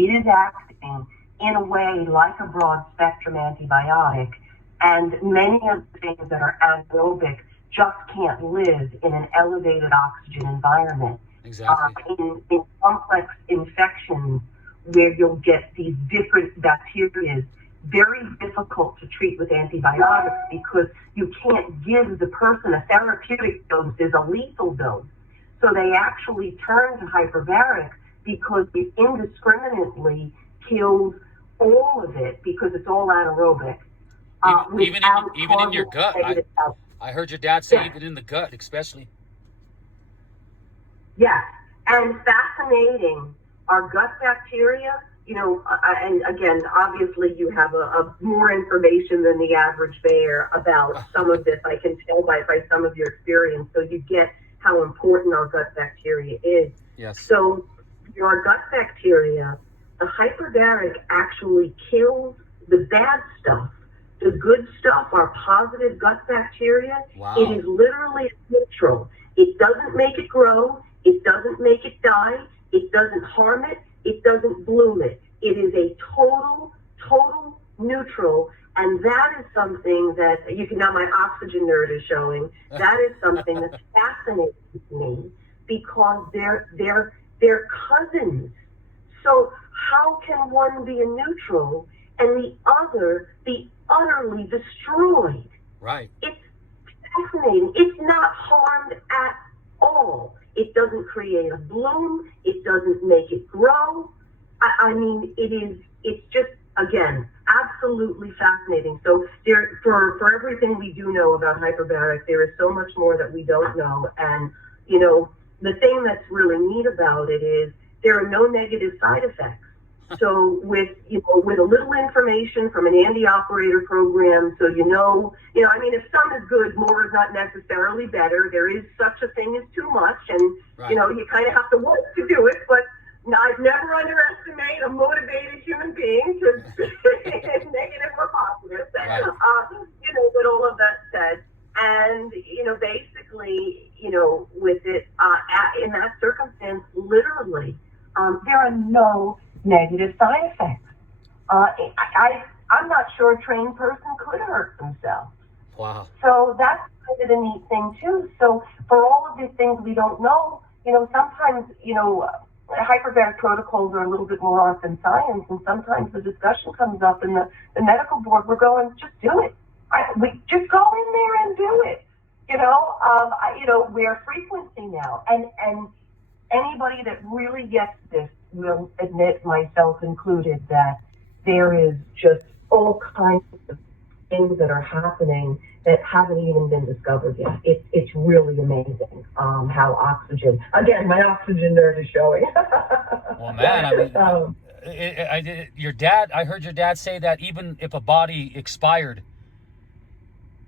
is acting in a way like a broad spectrum antibiotic, and many of the things that are anaerobic just can't live in an elevated oxygen environment. Exactly. In complex infections where you'll get these different bacteria, very difficult to treat with antibiotics because you can't give the person a therapeutic dose, is a lethal dose. So they actually turn to hyperbaric because it indiscriminately kills all of it because it's all anaerobic. Even in your gut. I heard your dad say even in the gut, especially. Yes, and fascinating, our gut bacteria, and again, obviously you have a more information than the average bear about some of this, I can tell by some of your experience, so you get how important our gut bacteria is. Yes. So your gut bacteria, the hyperbaric actually kills the bad stuff. The good stuff, our positive gut bacteria, wow. It is literally neutral. It doesn't make it grow. It doesn't make it die. It doesn't harm it. It doesn't bloom it. It is a total neutral. And that is something that now my oxygen nerd is showing. That is something that's fascinating to me because they're cousins. So how can one be a neutral and the other be utterly destroyed? Right. It's fascinating. It's not harmed at all. It doesn't create a bloom. It doesn't make it grow. I mean, it's just, again, absolutely fascinating. So for everything we do know about hyperbaric, there is so much more that we don't know. And, the thing that's really neat about it is there are no negative side effects. So with a little information from an Andy operator program, so if some is good, more is not necessarily better. There is such a thing as too much, and right. You kind of have to work to do it. But I'd never underestimate a motivated human being, to negative or positive. Right. With all of that said, and basically, with it in that circumstance, literally, there are no negative side effects. I'm not sure a trained person could hurt themselves. Wow. So that's kind of the neat thing too. So for all of these things we don't know, sometimes, hyperbaric protocols are a little bit more art than science, and sometimes the discussion comes up in the medical board, we're going, just do it. We just go in there and do it. We're frequency now. And anybody that really gets this will admit, myself included, that there is just all kinds of things that are happening that haven't even been discovered yet. It's really amazing how oxygen, again, my oxygen nerd is showing. Well, man, I heard your dad say that even if a body expired,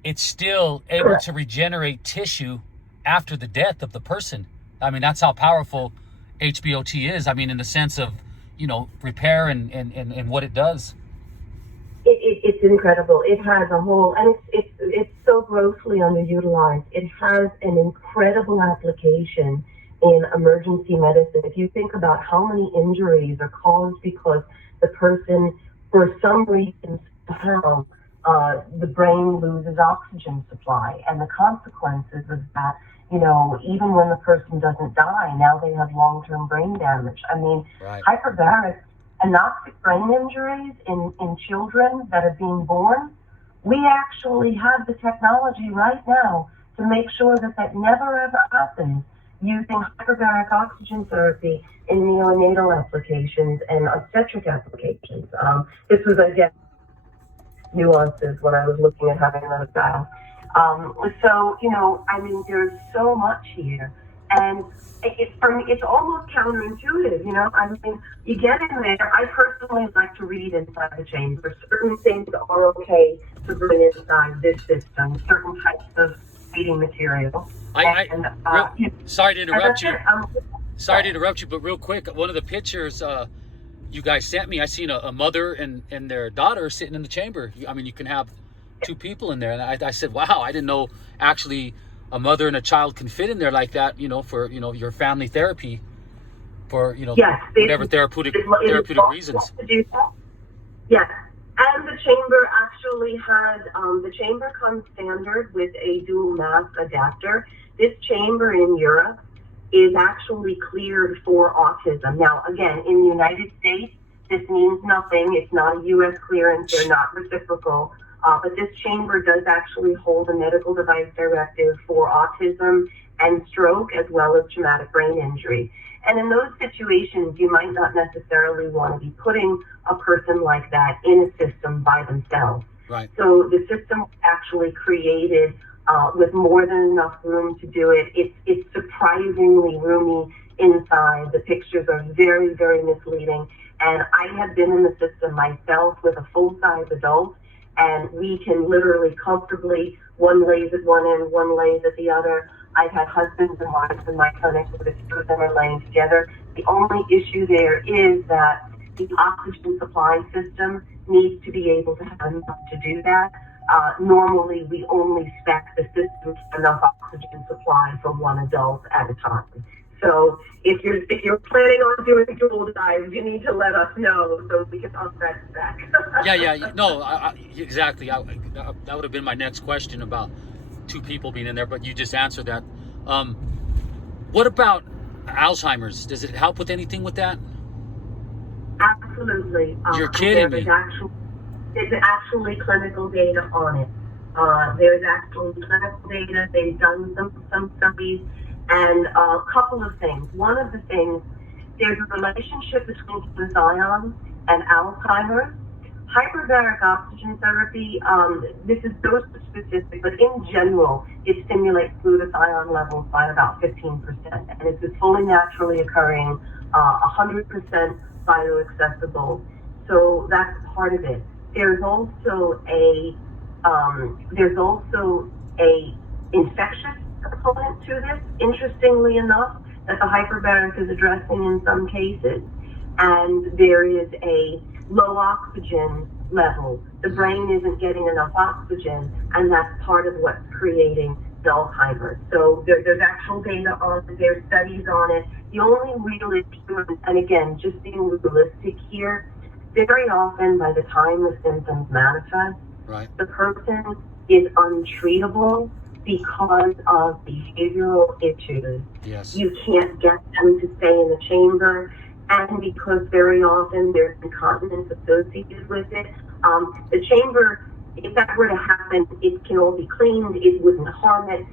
it's still able Correct. to regenerate tissue after the death of the person. I mean, that's how powerful HBOT is. I mean, in the sense of, repair and what it does. It's incredible. It has a whole, and it's so grossly underutilized. It has an incredible application in emergency medicine. If you think about how many injuries are caused because the person, for some reason, somehow, the brain loses oxygen supply, and the consequences of that, even when the person doesn't die, now they have long-term brain damage. I mean, right. Hyperbaric anoxic brain injuries in children that are being born, we actually have the technology right now to make sure that never ever happens using hyperbaric oxygen therapy in neonatal applications and obstetric applications. This was, I guess, nuances when I was looking at having another child. There's so much here. And for me, it's almost counterintuitive, you get in there. I personally like to read inside the chamber. Certain things are okay to bring inside this system, certain types of feeding material. Sorry to interrupt you. Sorry to interrupt you, but real quick, one of the pictures you guys sent me, I seen a mother and their daughter sitting in the chamber. I mean, you can have two people in there. And I said, wow, I didn't know actually a mother and a child can fit in there like that, for, your family therapy. for, you know, Yes, whatever therapeutic reasons. To do that. Yes, and the chamber actually has, the chamber comes standard with a dual mask adapter. This chamber in Europe is actually cleared for autism. Now, again, in the United States, this means nothing. It's not a U.S. clearance. They're not reciprocal. But this chamber does actually hold a medical device directive for autism and stroke, as well as traumatic brain injury. And in those situations, you might not necessarily want to be putting a person like that in a system by themselves. Right. So the system was actually created with more than enough room to do it. It's surprisingly roomy inside. The pictures are very, very misleading. And I have been in the system myself with a full-size adult, and we can literally comfortably, one lays at one end, one lays at the other. I've had husbands and wives in my clinic where the two of them are laying together. The only issue there is that the oxygen supply system needs to be able to have enough to do that. Normally, we only spec the system to enough oxygen supply for one adult at a time. So if you're planning on doing dual dives, you need to let us know so we can up that spec. Yeah. No, exactly. That would have been my next question about two people being in there, but you just answered that. What about Alzheimer's? Does it help with anything with that? Absolutely. You're kidding me. There's actually clinical data on it. There's actually clinical data. They've done some studies, and a couple of things. One of the things, there's a relationship between glutathione and Alzheimer's. Hyperbaric oxygen therapy, this is dose specific, but in general, it stimulates glutathione levels by about 15%. And it's a fully naturally occurring, 100% bioaccessible. So that's part of it. There's also a infectious component to this, interestingly enough, that the hyperbaric is addressing in some cases. And there is a low oxygen level. The brain isn't getting enough oxygen, and that's part of what's creating the Alzheimer's. So there's actual data on it, there's studies on it. The only real issue, and again, just being realistic here, very often by the time the symptoms manifest, right, the person is untreatable because of behavioral issues. Yes. You can't get them to stay in the chamber, and because very often there's incontinence associated with it. The chamber, if that were to happen, it can all be cleaned. It wouldn't harm it.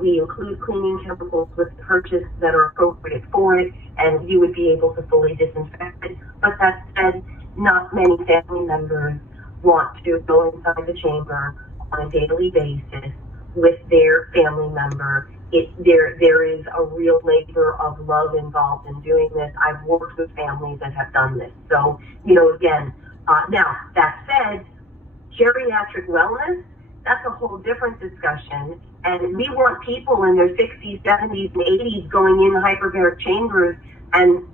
We include cleaning chemicals with purchase that are appropriate for it, and you would be able to fully disinfect it. But that said, not many family members want to go inside the chamber on a daily basis with their family member. There is a real labor of love involved in doing this. I've worked with families that have done this. So, again, now that said, geriatric wellness, that's a whole different discussion. And we want people in their 60s, 70s, and 80s going in hyperbaric chambers. And,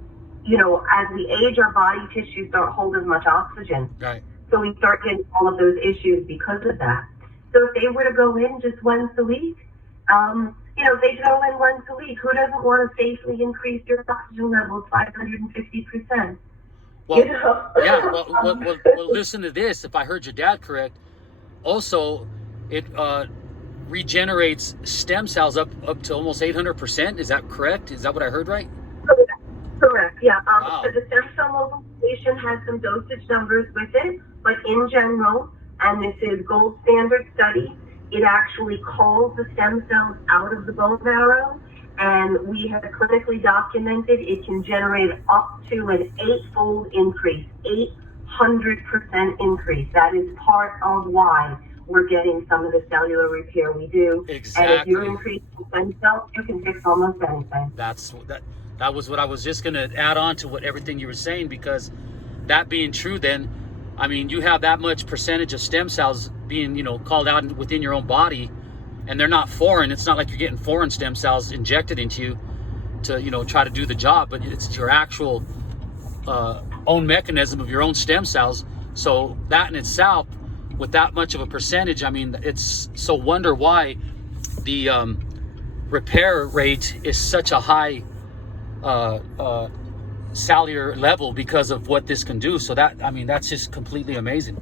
as we age, our body tissues don't hold as much oxygen. Right. So we start getting all of those issues because of that. So if they were to go in just once a week, they go in once a week. Who doesn't want to safely increase your oxygen levels 550%? Well, yeah. Well, listen to this. If I heard your dad correct, also it regenerates stem cells up to almost 800%. Is that correct? Is that what I heard right? Correct. Yeah. Wow. So the stem cell mobilization has some dosage numbers with it, but in general, and this is gold standard study, it actually calls the stem cells out of the bone marrow, and we have clinically documented it can generate up to an 8-fold increase, 800% increase. That is part of why we're getting some of the cellular repair we do. Exactly. And if you're increasing stem cells, you can fix almost anything. That was what I was just going to add on to everything you were saying, because that being true, then, I mean, you have that much percentage of stem cells being, called out within your own body, and they're not foreign. It's not like you're getting foreign stem cells injected into you to, try to do the job, but it's your actual own mechanism of your own stem cells. So that in itself, with that much of a percentage, I mean, it's so wonder why the repair rate is such a high cellular level because of what this can do. So that, I mean, that's just completely amazing.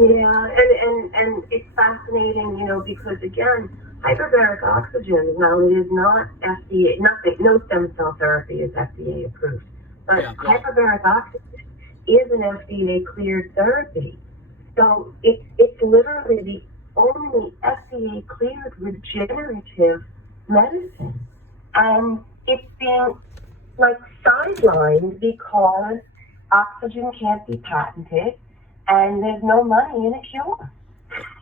Yeah, and it's fascinating, you know, because again, hyperbaric oxygen, while it is not FDA, nothing, no stem cell therapy is FDA approved, but hyperbaric oxygen is an FDA cleared therapy. So it's literally the only FDA cleared regenerative medicine, and it's being like sidelined because oxygen can't be patented and there's no money in a cure.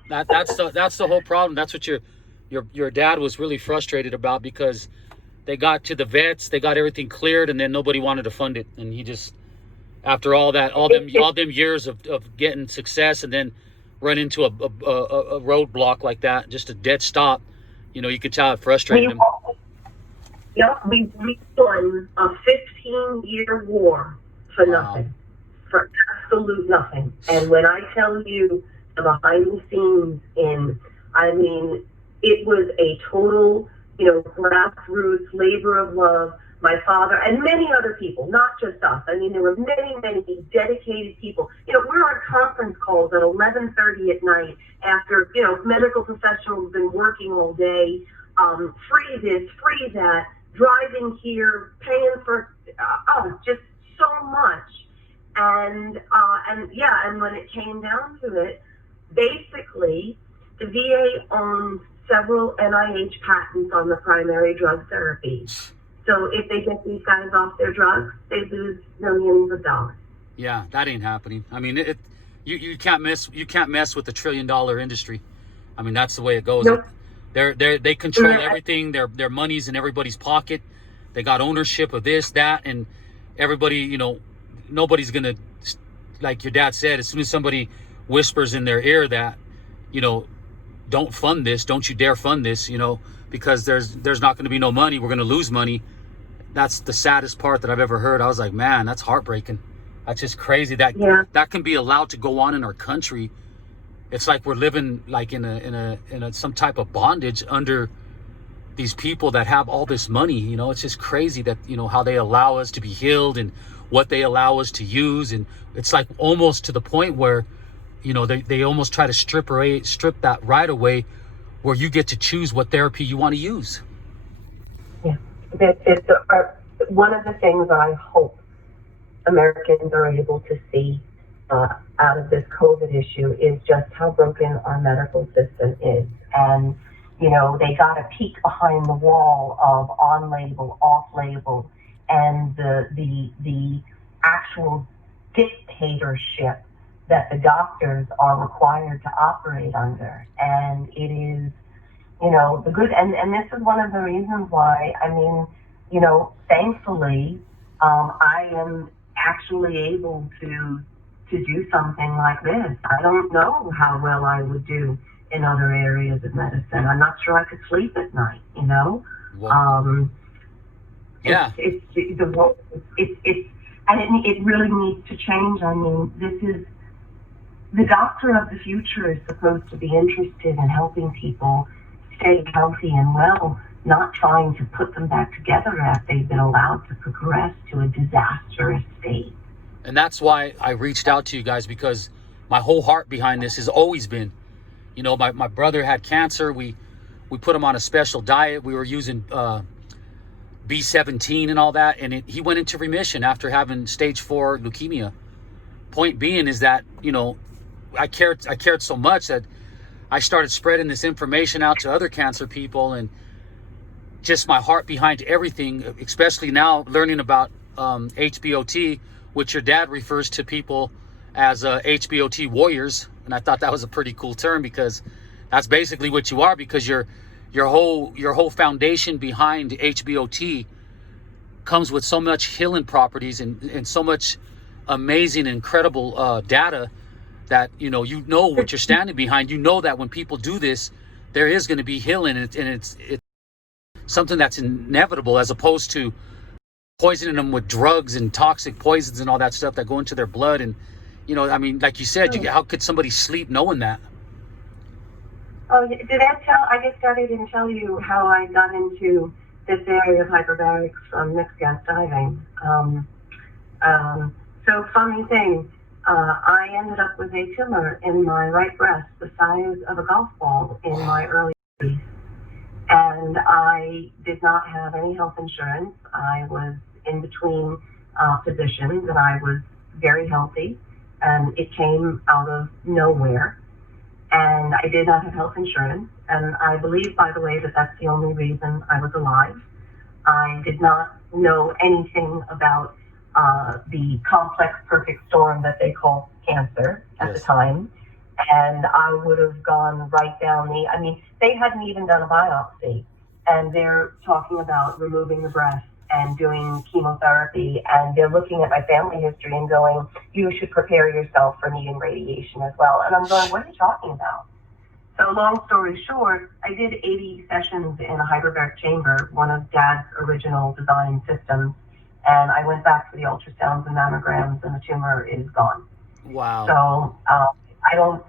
That's the whole problem. That's what your dad was really frustrated about, because they got to the vets, they got everything cleared, and then nobody wanted to fund it. And he just, after all them years of getting success, and then run into a roadblock like that, just a dead stop, you know, you could tell it frustrated him. Yep, we won a 15-year war for nothing, for absolute nothing. And when I tell you the behind the scenes I mean, it was a total, you know, grassroots labor of love. My father and many other people, not just us. I mean, there were many, many dedicated people. You know, we're on conference calls at 11:30 at night after, you know, medical professionals have been working all day, free this, free that, driving here, paying for, just so much. And when it came down to it, basically, the VA owns several NIH patents on the primary drug therapies. So if they get these guys off their drugs, they lose millions of dollars. Yeah, that ain't happening. I mean, you can't mess with the $1 trillion industry. I mean, that's the way it goes. Nope. They control everything. Their money's in everybody's pocket. They got ownership of this, that, and everybody, you know, nobody's gonna, like your dad said, as soon as somebody whispers in their ear that, you know, don't fund this, don't you dare fund this, you know, because there's not going to be no money, we're going to lose money. That's the saddest part that I've ever heard. I was like, man, that's heartbreaking. That's just crazy that that can be allowed to go on in our country. It's like we're living like in a some type of bondage under these people that have all this money. You know, it's just crazy that, you know, how they allow us to be healed and what they allow us to use. And it's like almost to the point where, you know, they almost try to strip that right away, where you get to choose what therapy you want to use. Yeah, it's one of the things I hope Americans are able to see out of this COVID issue is just how broken our medical system is. And, you know, they got a peek behind the wall of on-label, off-label, and the actual dictatorship that the doctors are required to operate under. And it is, you know, the good, and this is one of the reasons why, I mean, you know, thankfully, I am actually able to do something like this. I don't know how well I would do in other areas of medicine. I'm not sure I could sleep at night, you know? Yeah. And it really needs to change. I mean, the doctor of the future is supposed to be interested in helping people stay healthy and well, not trying to put them back together after they've been allowed to progress to a disastrous state. And that's why I reached out to you guys, because my whole heart behind this has always been, you know, my brother had cancer. We put him on a special diet. We were using B17 and all that, and he went into remission after having stage 4 leukemia. Point being is that, you know, I cared so much that I started spreading this information out to other cancer people, and just my heart behind everything, especially now learning about HBOT, which your dad refers to people as HBOT warriors. And I thought that was a pretty cool term, because that's basically what you are, because your whole foundation behind HBOT comes with so much healing properties and so much amazing, incredible data that, you know what you're standing behind. You know that when people do this, there is going to be healing, and it's something that's inevitable, as opposed to poisoning them with drugs and toxic poisons and all that stuff that go into their blood. And, you know, I mean, like you said, how could somebody sleep knowing that? Oh, I guess I didn't tell you how I got into this area of hyperbarics from mixed gas diving. So funny thing, I ended up with a tumor in my right breast the size of a golf ball in my early 30s. And I did not have any health insurance. I was in between positions, and I was very healthy, and it came out of nowhere. And I did not have health insurance, and I believe, by the way, that that's the only reason I was alive. I did not know anything about the complex perfect storm that they call cancer at the time. And I would have gone right down they hadn't even done a biopsy, and they're talking about removing the breast and doing chemotherapy, and they're looking at my family history and going, you should prepare yourself for needing radiation as well. And I'm going, what are you talking about? So long story short, I did 80 sessions in a hyperbaric chamber, one of Dad's original design systems, and I went back for the ultrasounds and mammograms, and the tumor is gone. Wow. So I was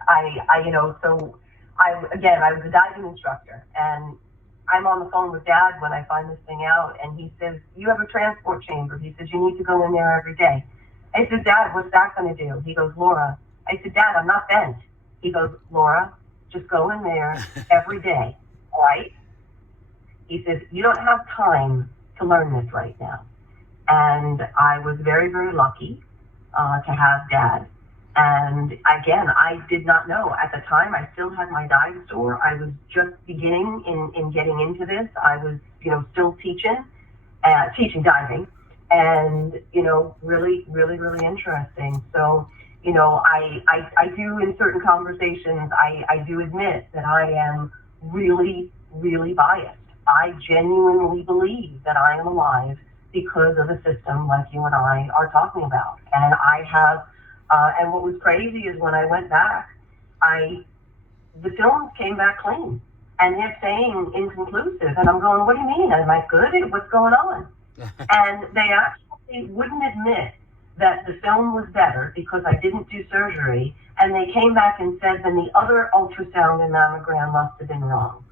a diving instructor, and I'm on the phone with Dad when I find this thing out, and he says, you have a transport chamber. He says, you need to go in there every day. I said, Dad, what's that going to do? He goes, Laura. I said, Dad, I'm not bent. He goes, Laura, just go in there every day, all right? He says, you don't have time to learn this right now. And I was very, very lucky to have Dad. And again, I did not know at the time. I still had my dive store. I was just beginning in getting into this. I was, still teaching diving, and really, really, really interesting. So, I do in certain conversations. I do admit that I am really, really biased. I genuinely believe that I am alive because of a system like you and I are talking about, and I have. And what was crazy is when I went back, the films came back clean, and they're saying inconclusive. And I'm going, what do you mean? Am I good? What's going on? And they actually wouldn't admit that the film was better because I didn't do surgery. And they came back and said, then the other ultrasound and mammogram must have been wrong.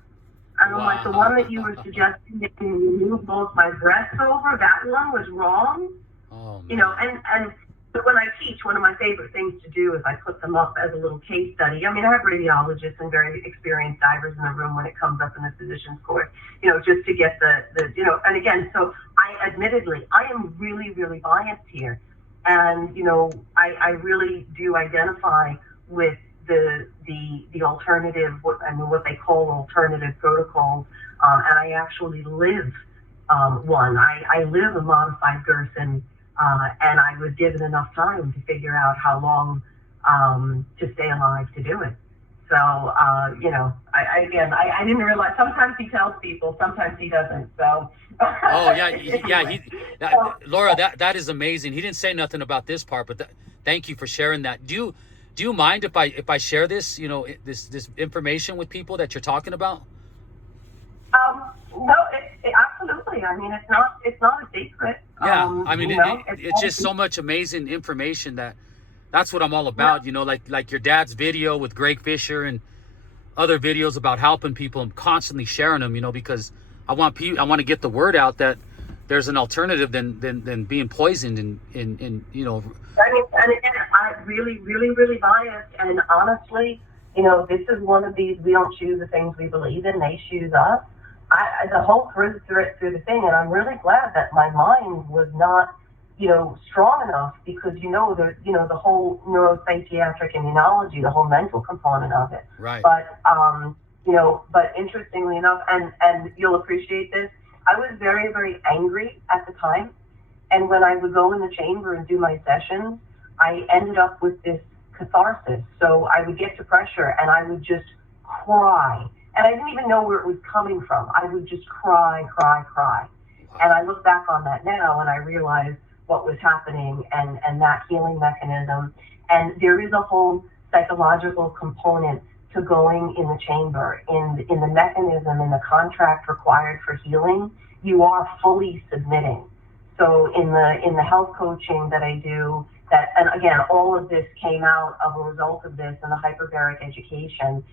And I'm like, the one that you were suggesting that you remove both my breasts over, that one was wrong? Oh, and but when I teach, one of my favorite things to do is I put them up as a little case study. I have radiologists and very experienced divers in the room when it comes up in the physician's course, just to get and again, so I am really, really biased here. And, I really do identify with the alternative, what they call alternative protocols. And I actually live one. I live a modified Gerson. And I was given enough time to figure out how long to stay alive to do it. So, I didn't realize, sometimes he tells people, sometimes he doesn't. So. Oh, yeah. Laura, that is amazing. He didn't say nothing about this part, but thank you for sharing that. Do you mind if I share this, this information with people that you're talking about? No, absolutely. It's not a secret. Yeah, it's just so much amazing information that's what I'm all about. Yeah. Like your dad's video with Greg Fisher and other videos about helping people. I'm constantly sharing them, because I want to get the word out that there's an alternative than being poisoned and and again, I'm really, really, really biased, and honestly, this is one of these, we don't choose the things we believe in, they choose us. The whole through the thing, and I'm really glad that my mind was not, strong enough, because the whole neuropsychiatric immunology, the whole mental component of it. Right. But but interestingly enough, and you'll appreciate this, I was very, very angry at the time, and when I would go in the chamber and do my sessions, I ended up with this catharsis. So I would get to pressure, and I would just cry. And I didn't even know where it was coming from. I would just cry. And I look back on that now, and I realize what was happening and that healing mechanism. And there is a whole psychological component to going in the chamber, in the mechanism, in the contract required for healing. You are fully submitting. So in the health coaching that I do, and again, all of this came out of a result of this in the hyperbaric education.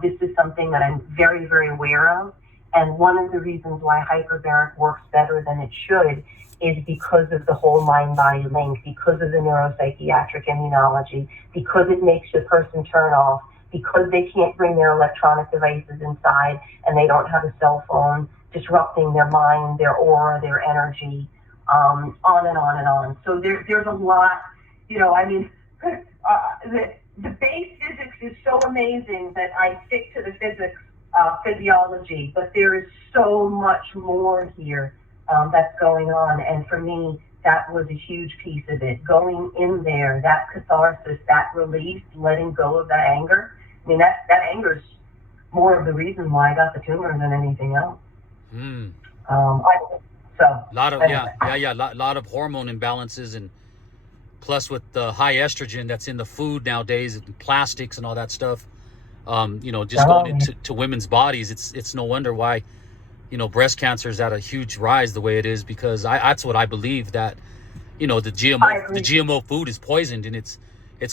This is something that I'm very, very aware of, And one of the reasons why hyperbaric works better than it should is because of the whole mind-body link, because of the neuropsychiatric immunology, because it makes the person turn off, because they can't bring their electronic devices inside and they don't have a cell phone, disrupting their mind, their aura, their energy, on and on and on. So there's a lot, the base physics is so amazing that I stick to the physics, physiology, but there is so much more here that's going on. And for me, that was a huge piece of it. Going in there, that catharsis, that release, letting go of that anger. I mean, that anger is more of the reason why I got the tumor than anything else. A lot of lot of hormone imbalances, and plus with the high estrogen that's in the food nowadays, and plastics and all that stuff. Just going into women's bodies, it's no wonder why, breast cancer is at a huge rise the way it is, because that's what I believe, that, the GMO food is poisoned, and it's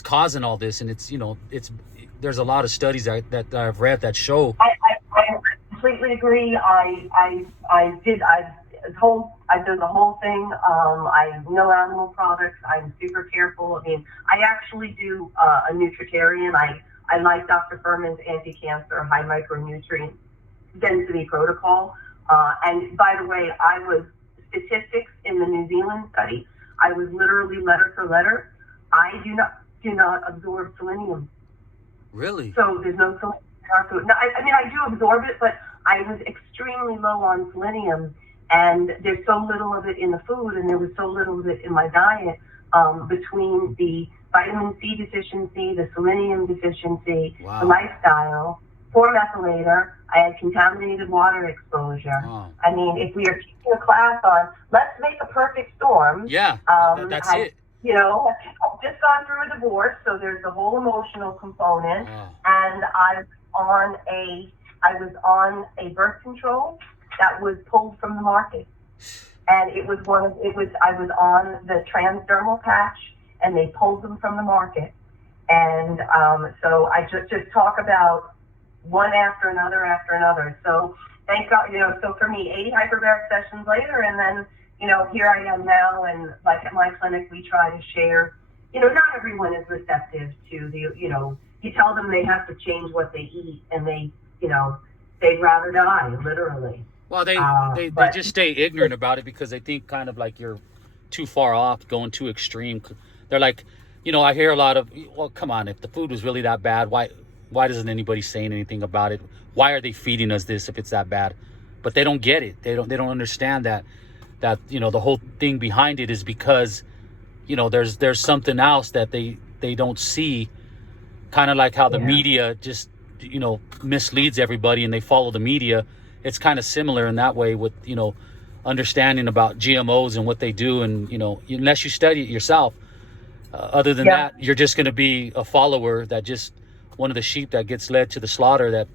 causing all this, and there's a lot of studies that I've read that show. I completely agree. I've done the whole thing. I know animal products. I'm super careful. I mean, I actually do a nutritarian. I like Dr. Furman's anti-cancer, high micronutrient density protocol. And by the way, I was statistics in the New Zealand study. I was literally letter for letter. I do not absorb selenium. Really? So there's no selenium in our food. No, I do absorb it, but I was extremely low on selenium, and there's so little of it in the food, and there was so little of it in my diet, between the vitamin C deficiency, the selenium deficiency, the lifestyle, poor methylator. I had contaminated water exposure. Wow. I mean, if we are teaching a class on let's make a perfect storm, that's it. Just gone through a divorce, so there's the whole emotional component, and I was on a birth control that was pulled from the market, and I was on the transdermal patch, and they pulled them from the market, and so I just talk about one after another. So thank God, so for me, 80 hyperbaric sessions later, and then, here I am now, and like at my clinic, we try to share, not everyone is receptive to the, you tell them they have to change what they eat, and they'd rather die, literally. Well, they just stay ignorant about it because they think kind of like you're too far off, going too extreme. They're like, I hear a lot of, well, come on, if the food was really that bad, why doesn't anybody saying anything about it? Why are they feeding us this if it's that bad? But they don't get it. They don't understand that the whole thing behind it is because, there's something else that they don't see, kind of like how the media just, misleads everybody and they follow the media. It's kind of similar in that way with, understanding about GMOs and what they do. And, unless you study it yourself, other than that, you're just going to be a follower, that just one of the sheep that gets led to the slaughter,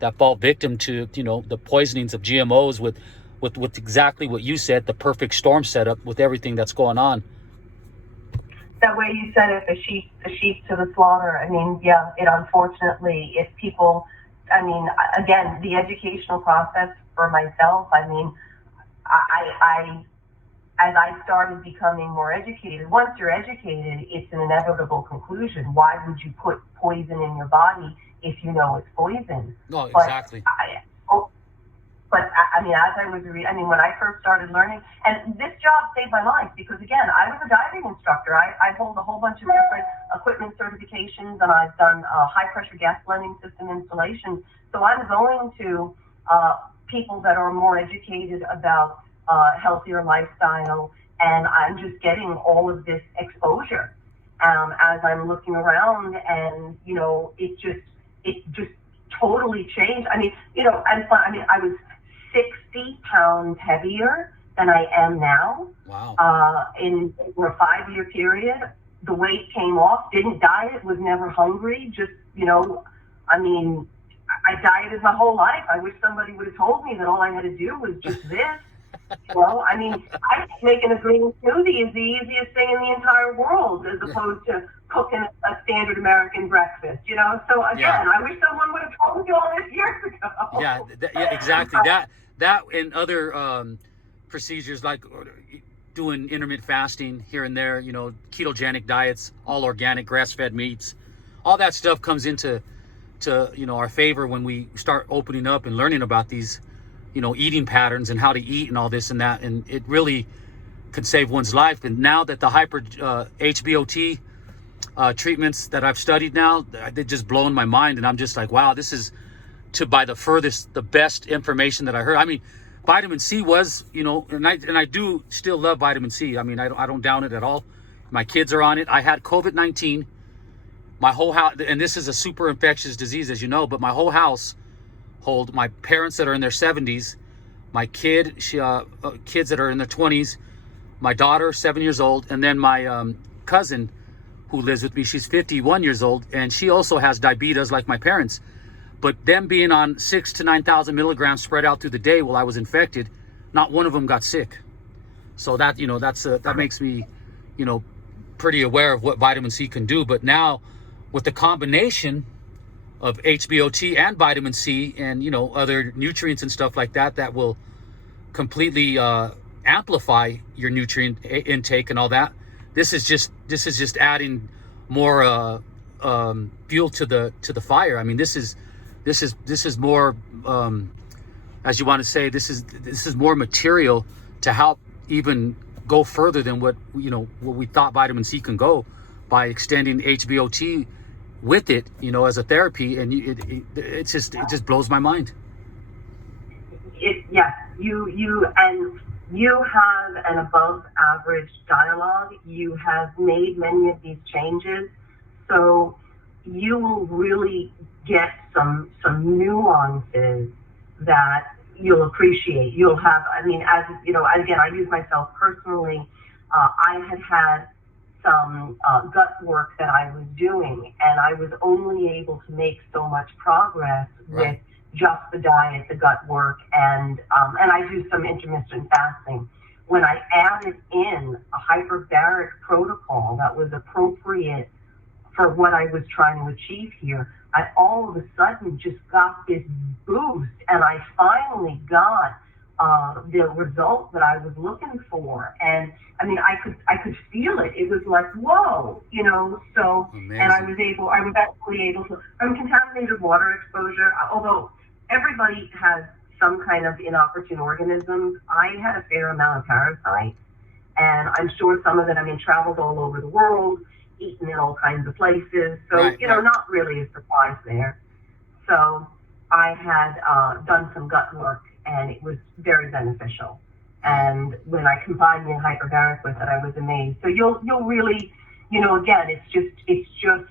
that fall victim to, the poisonings of GMOs with exactly what you said, the perfect storm setup with everything that's going on. That way you said it, the sheep to the slaughter. I mean, it unfortunately, if people, again, the educational process for myself, I as I started becoming more educated, once you're educated, it's an inevitable conclusion. Why would you put poison in your body if you know it's poison? No, exactly. But as I was when I first started learning, and this job saved my life because, again, I was a diving instructor. I hold a whole bunch of different equipment certifications, and I've done high-pressure gas blending system installations. So I'm going to people that are more educated about healthier lifestyle, and I'm just getting all of this exposure as I'm looking around, and, it just totally changed. I was 60 pounds heavier than I am now. Wow. In a 5-year period. The weight came off, didn't diet, was never hungry, just, I dieted my whole life. I wish somebody would have told me that all I had to do was just this. Well, I mean, I think making a green smoothie is the easiest thing in the entire world, as Yeah. opposed to cooking a standard American breakfast. So Yeah. again, I wish someone would have told me all this years Yeah, ago. yeah, exactly. That and other procedures like doing intermittent fasting here and there, ketogenic diets, all organic, grass-fed meats, all that stuff comes into our favor when we start opening up and learning about these, eating patterns and how to eat and all this and that, and it really could save one's life. And now that the hyper HBOT treatments that I've studied now, they're just blowing my mind, and I'm just like, wow, this is by the furthest, the best information that I heard. I mean, vitamin C was, and I do still love vitamin C. I mean, I don't down it at all. My kids are on it. I had COVID-19. My whole house, and this is a super infectious disease, as you know, but my whole house, my parents that are in their 70s, my kids that are in their 20s, my daughter, 7 years old, and then my cousin who lives with me, she's 51 years old, and she also has diabetes like my parents. But them being on 6,000 to 9,000 milligrams spread out through the day while I was infected, not one of them got sick. So that, that makes me, pretty aware of what vitamin C can do. But now with the combination of HBOT and vitamin C and, other nutrients and stuff like that, that will completely amplify your nutrient intake and all that. This is just adding more fuel to the fire. I mean, this is more, as you want to say, this is more material to help even go further than what we thought vitamin C can go, by extending HBOT with it, as a therapy, and it just blows my mind. Yes, you have an above average dialogue. You have made many of these changes, so you will really get some nuances that you'll appreciate. You'll have, I mean, as you know, again, I use myself personally. I had some gut work that I was doing, and I was only able to make so much progress with just the diet, the gut work, and I do some intermittent fasting. When I added in a hyperbaric protocol that was appropriate for what I was trying to achieve here, I all of a sudden just got this boost, and I finally got the result that I was looking for. And I mean, I could feel it. It was like, whoa, so, Amazing. and I was actually able to, uncontaminated water exposure, although everybody has some kind of inopportune organisms. I had a fair amount of parasites, and I'm sure some of it, traveled all over the world, eaten in all kinds of places. So, not really a surprise there. So I had done some gut work, and it was very beneficial. And when I combined the hyperbaric with it, I was amazed. So you'll really, again, it's just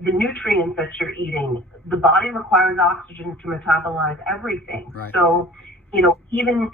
the nutrients that you're eating. The body requires oxygen to metabolize everything. Right. So, even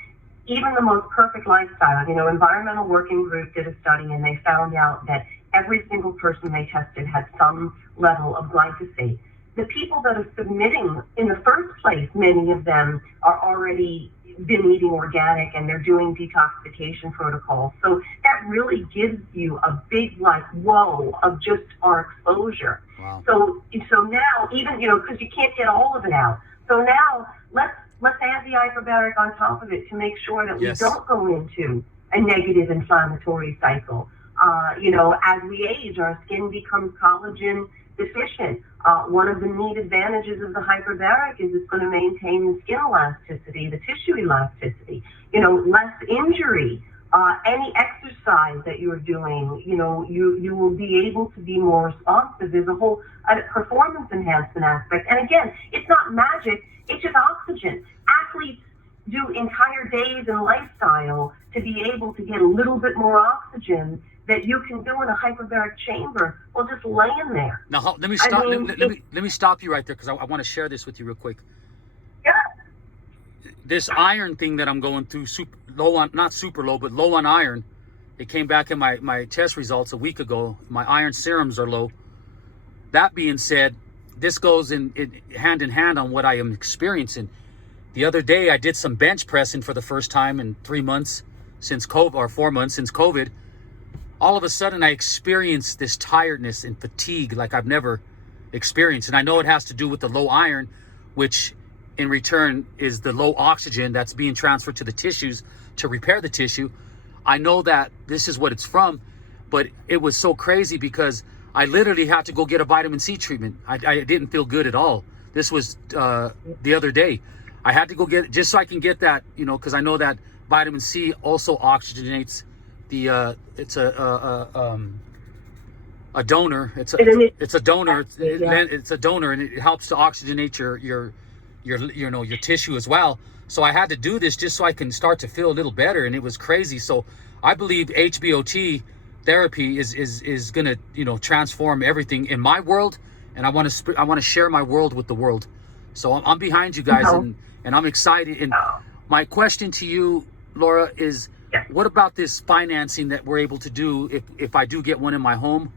the most perfect lifestyle, Environmental Working Group did a study, and they found out that every single person they tested had some level of glyphosate. The people that are submitting in the first place, many of them are already been eating organic, and they're doing detoxification protocols. So that really gives you a big, whoa, of just our exposure. Wow. So now, even, because you can't get all of it out. So now let's add the hyperbaric on top of it to make sure that we don't go into a negative inflammatory cycle. As we age, our skin becomes collagen deficient. One of the neat advantages of the hyperbaric is it's going to maintain the skin elasticity, the tissue elasticity, less injury. Any exercise that you're doing, you will be able to be more responsive. There's a whole performance enhancement aspect. And again, it's not magic, it's just oxygen. Athletes do entire days and lifestyle to be able to get a little bit more oxygen that you can do in a hyperbaric chamber, or just laying there. Now, let me stop. Let me stop you right there, because I want to share this with you real quick. Yeah. This iron thing that I'm going through, not super low, but low on iron. It came back in my test results a week ago. My iron serums are low. That being said, this goes in hand in hand on what I am experiencing. the other day I did some bench pressing for the first time in 3 months since COVID, or 4 months since COVID. All of a sudden I experienced this tiredness and fatigue like I've never experienced. And I know it has to do with the low iron, which in return is the low oxygen that's being transferred to the tissues to repair the tissue. I know that this is what it's from, but it was so crazy because I literally had to go get a vitamin C treatment. I didn't feel good at all. This was the other day. I had to go get it just so I can get that, you know, because I know that vitamin C also oxygenates the. It's a donor. It's a donor. It's a donor, and it helps to oxygenate your you know, your tissue as well. So I had to do this just so I can start to feel a little better, and it was crazy. So I believe HBOT therapy is gonna, you know, transform everything in my world, and I want to share my world with the world. So I'm behind you guys, and I'm excited. And my question to you, Laura, is what about this financing that we're able to do if I do get one in my home?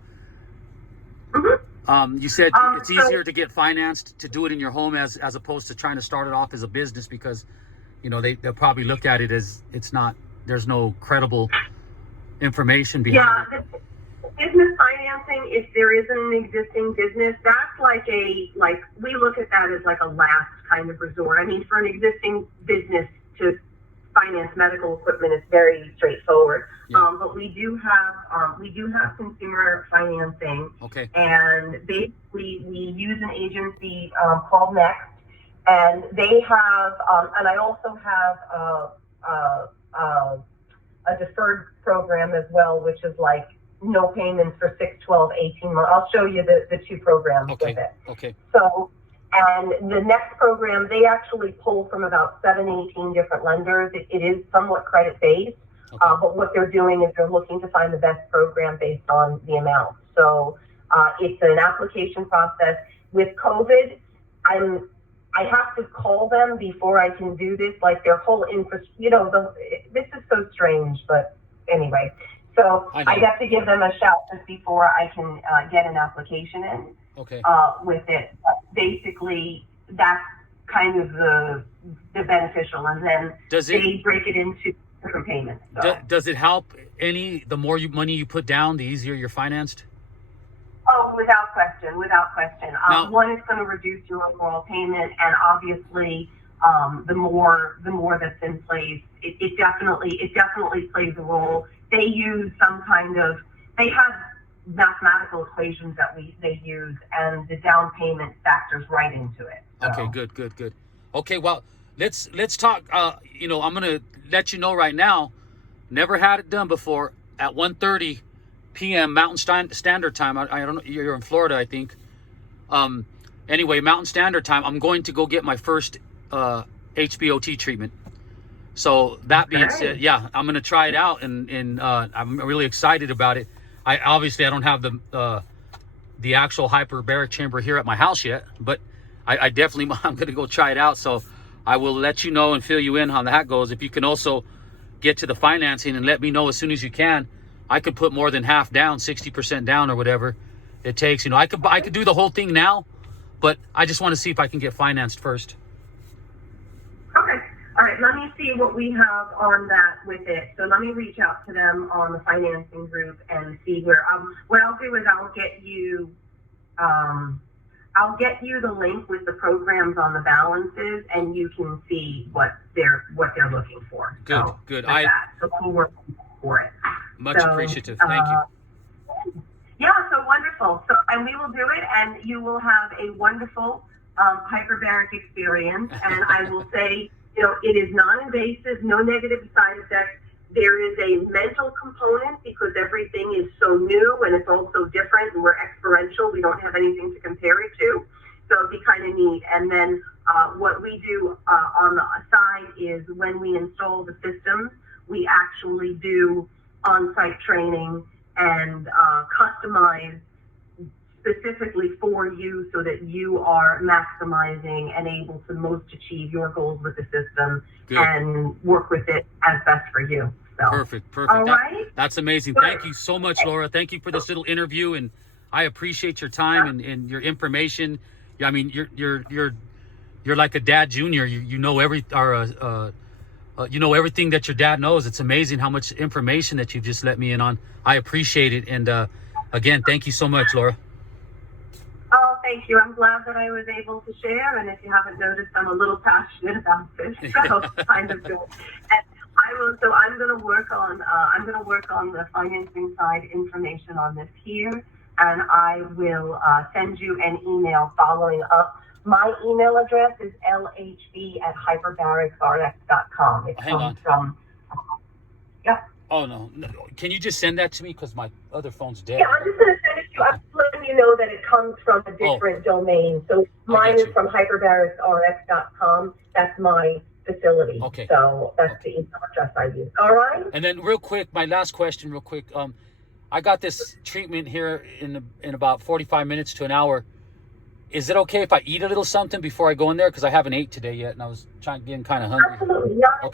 You said it's easier to get financed to do it in your home as opposed to trying to start it off as a business, because, you know, they'll probably look at it as it's not, there's no credible information behind it. Business financing, if there isn't an existing business, that's like we look at that as like a last kind of resort. I mean, for an existing business to finance medical equipment is very straightforward. Yeah. But we do have consumer financing. Okay. And basically we use an agency called Next, and they have and I also have a deferred program as well, which is like no payments for 6, 12, 18 months. I'll show you the two programs with it. Okay. So, and the next program, they actually pull from about 18 different lenders. It is somewhat credit-based, but what they're doing is they're looking to find the best program based on the amount. So it's an application process. With COVID, I have to call them before I can do this, like their whole infrastructure, you know, this is so strange, but anyway. So I have to give them a shout just before I can get an application in with it. But basically, that's kind of the beneficial, and then they break it into different payments. So. Does it help any? The more money you put down, the easier you're financed? Oh, without question. Now, one is going to reduce your overall payment, and obviously, the more that's in place, it definitely plays a role. They use they have mathematical equations that they use, and the down payment factors right into it. So. Okay, good. Okay, well, let's talk. You know, I'm gonna let you know right now. Never had it done before. At 1:30 p.m. Mountain Standard Time. I don't know. You're in Florida, I think. Anyway, Mountain Standard Time. I'm going to go get my first HBOT treatment. So that being said, yeah, I'm gonna try it out, and I'm really excited about it. I don't have the actual hyperbaric chamber here at my house yet, but I definitely I'm gonna go try it out. So I will let you know and fill you in on how that goes. If you can also get to the financing and let me know as soon as you can, I could put more than half down, 60% down or whatever it takes. You know, I could do the whole thing now, but I just want to see if I can get financed first. Okay. All right, let me see what we have on that with it. So let me reach out to them on the financing group and see where. What I'll do is I'll get you the link with the programs on the balances, and you can see what they're looking for. Good. So we'll work for it. Much appreciative. Thank you. Yeah, so wonderful. So, and we will do it, and you will have a wonderful hyperbaric experience. And I will say, you know, it is non-invasive, no negative side effects. There is a mental component because everything is so new and it's all so different, and we're experiential. We don't have anything to compare it to. So it'd be kind of neat. And then what we do on the side is when we install the systems, we actually do on-site training and customize specifically for you so that you are maximizing and able to most achieve your goals with the system. Good. And work with it as best for you. So. Perfect. All right. That's amazing. Good. Thank you so much, Laura. Thank you for this little interview, and I appreciate your time and your information. I mean, you're you're like a dad junior. You know you know everything that your dad knows. It's amazing how much information that you've just let me in on. I appreciate it. And again, thank you so much, Laura. Oh, thank you. I'm glad that I was able to share. And if you haven't noticed, I'm a little passionate about this. So kind of good. And I'm going to work on the financing side information on this here. And I will send you an email following up. My email address is lhb@hyperbaricsrx.com. It Hang on. comes from, yeah. Oh, no. Can you just send that to me? Because my other phone's dead. Yeah, I'm just going to send it to you. I'm letting you know that it comes from a different domain. So mine is from hyperbaricsrx.com. That's my facility. Okay. So that's the email address I use. All right? And then real quick, my last question real quick. I got this treatment here in about 45 minutes to an hour. Is it okay if I eat a little something before I go in there? Because I haven't ate today yet, and I was getting kind of hungry. Absolutely, not an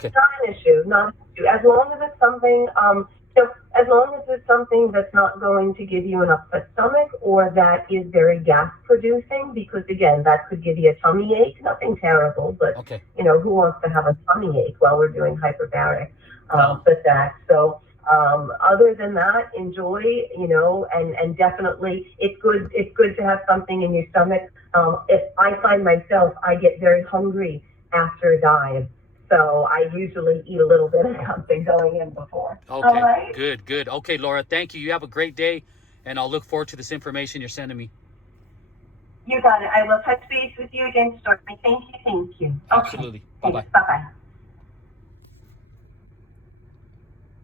issue. Not an issue. As long as it's something, as long as it's something that's not going to give you an upset stomach or that is very gas producing, because again, that could give you a tummy ache. Nothing terrible, but who wants to have a tummy ache while we're doing hyperbaric? But that so. Other than that, enjoy, and definitely it's good to have something in your stomach. If I find myself, I get very hungry after a dive. So I usually eat a little bit of something going in before. Okay, all right? Good. Okay, Laura, thank you. You have a great day, and I'll look forward to this information you're sending me. You got it. I will touch base with you again shortly. Thank you. Absolutely. Okay. Bye-bye. Bye-bye.